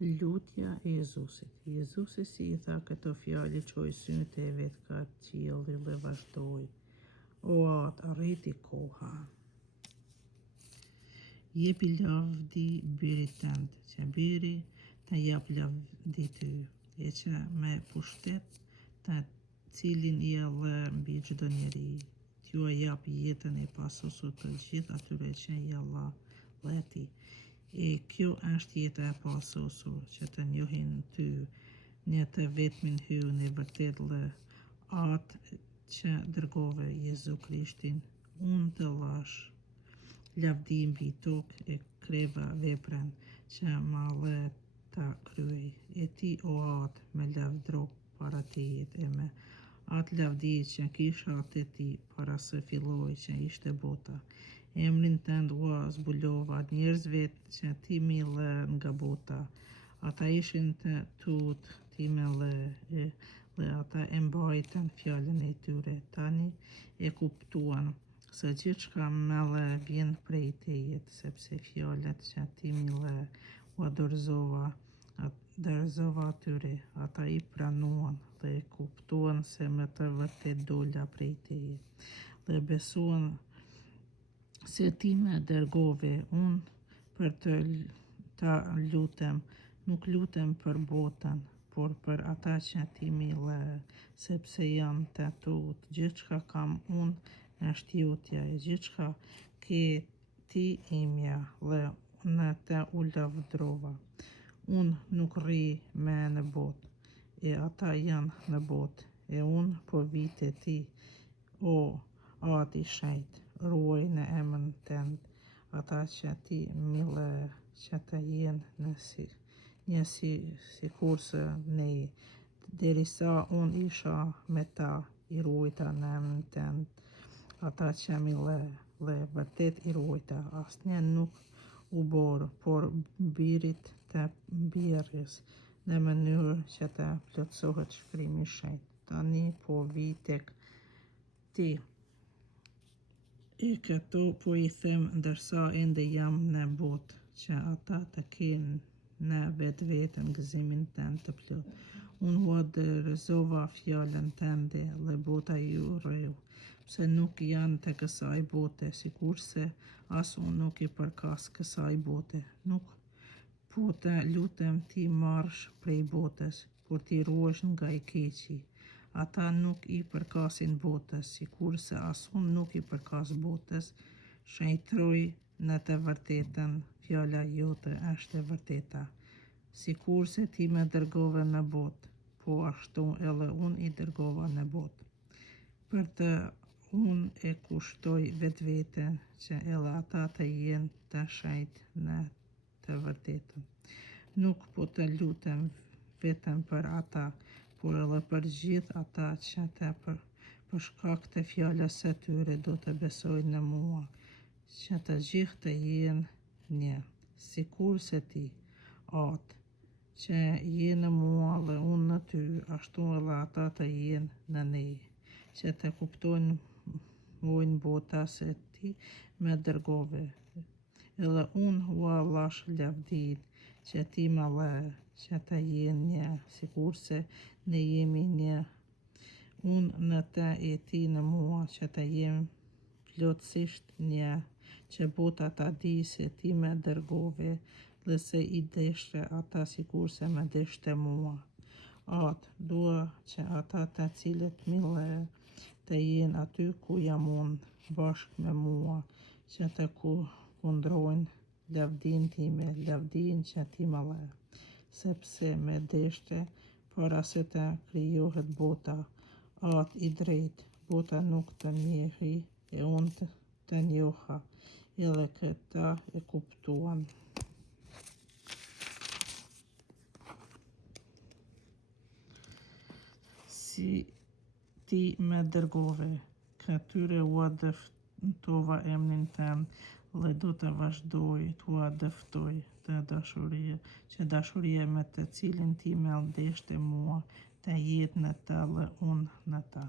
Lutja e Jezusit. Jezusi si I tha këto fjali, qoj synet e vet ka qielli dhe vazhdoi. O atë, arriti koha. Jepi lavdi birit tënd, që biri të jap lavdi ty, e që me pushtet të cilin I dhe mbi çdo njeri, t'ju jap jetën e pasosur të gjithë atyre që I Allah dhe ti. E kjo është jeta e pasosur, që të njohin ty, një të vetmin hyun e vërtet dhe atë që dërgove Jezu Krishtin, unë të lash lavdi mbi tokë e kreva veprën që ma dhe ta kryej. E ti o atë me lavdro para tejet e me atë lavdi që kisha të ti para se filloj që ishte bota. Emrin tënd ua zbulova njerëzve që ti mi lë nga bota. Ata ishin të tut ti me lë, dhe ata e mbajtën fjallën e tyre. Tani e kuptuan se gjithçka me lë vjen prej tejet, sepse fjallet që ti mi lë ua dorëzova atyre. Ata I pranuan dhe e kuptuan se me të vërtet dola prej teje. Dhe besuan se ti me dërgove unë për ta lutem, nuk lutem për botën, por për ata që ti mi lë, sepse janë të tut, gjithçka kam unë është jotja e gjithçka ke ti imja dhe në të u lavdrova. Unë nuk rri me në botë, e ata janë në botë, e unë po vi te ti, o Ati shejt, ruaj në emrin tënd ata që ti mi lë, që të jenë një sikurse ne, derisa unë isha me ta, I ruajta në emrin tënd ata që mi lë, dhe vërtet I ruajta, asnjë nuk u bor, por birit të mbjerrjes, në mënyrë që të plotësohet shkrimi I shenjtë. Tani po vi tek ti. E këto po I them ndërsa ende jam në botë, që ata të kenë në vetveten gëzimin tënd të plot. Unë ua dorëzova fjallën tënde dhe bota ju rreu, pse nuk janë të kësaj bote, sikurse as unë nuk I përkas kësaj bote. Nuk po të lutem ti marrësh prej botës, por ti ruash nga I keqi. Ata nuk I përkasin botës, sikurse as unë nuk I përkas botës. Shënjtroj në të vërtetën, fjala jote është e vërteta. Sikurse ti me dërgove në botë, po ashtu edhe unë I dërgova në botë. Për të unë e kushtoj vetveten që edhe ata të jenë të shenjtë në të vërtetën. Nuk po të lutem vetëm për ata, por edhe për gjithë ata që për shkak të fjalës së tyre do të besojnë në mua, që të gjithë të jenë një, sikurse ti, Atë, që je në mua dhe unë në ty, ashtu edhe ata të jenë në ne, që të kuptojnë bota se ti me dërgove. Edhe unë ua lash lavdin që ti me lë, që të jenë një, sikurse ne jemi një, unë në të e ti në mua, që të jemi plotësisht një, që bota ta di se ti me dërgove dhe se I deshte ata sikurse me deshte mua. Atë, dua që ata të cilët mi lë, të jenë aty ku jam unë bashkë me mua, që të kundrojnë lavdin time, lavdin që ti me lë, sepse me deshte para se të krijohet bota, Atë I drejt, bota nuk të njehi, e unë të njoha, edhe këta e kuptuan. Si ti me dërgove, këtyre ua dëftova emrin tënd dhe do të vazhdoj t'ua dëftoj të dashuria, që dashuria me të cilin ti me deshte mua të jetë në ta dhe unë në ta.